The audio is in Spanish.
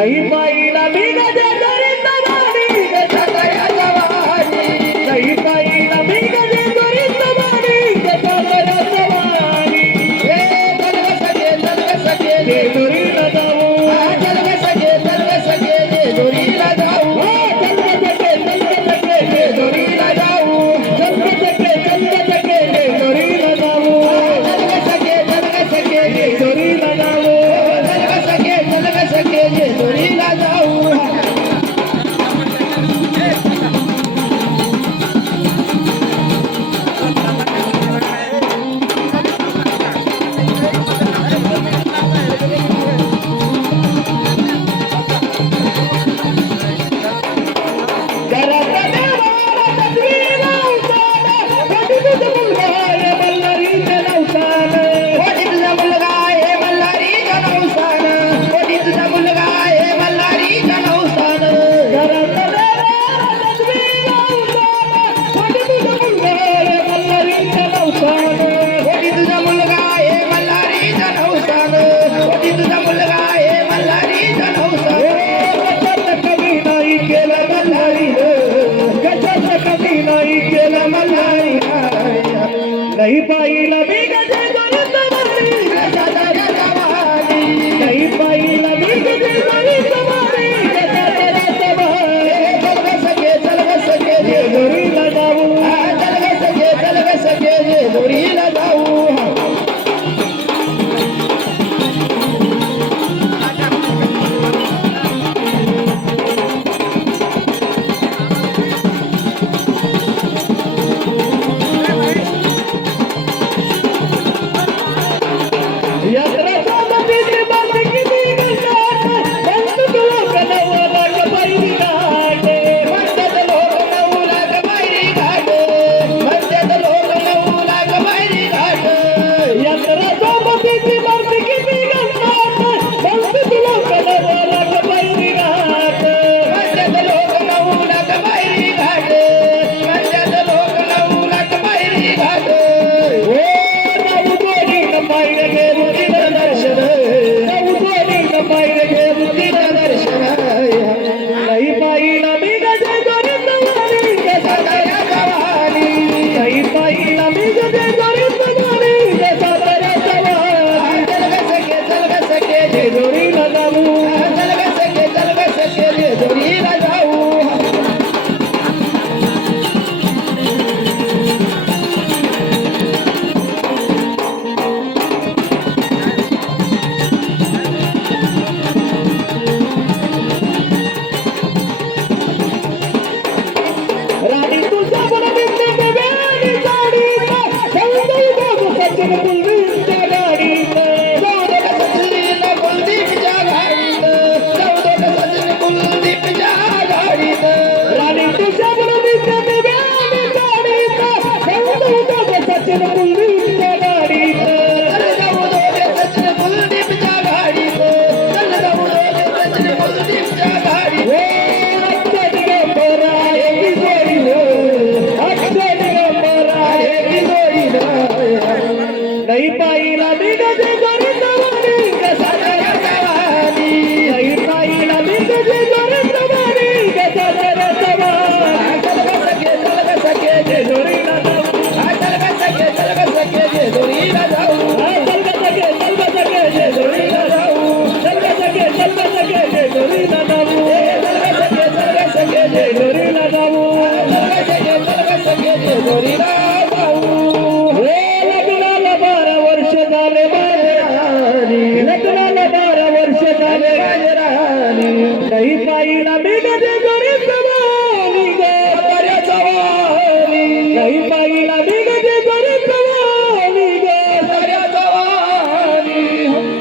Ahí va a ir amiga. categorie Yeah.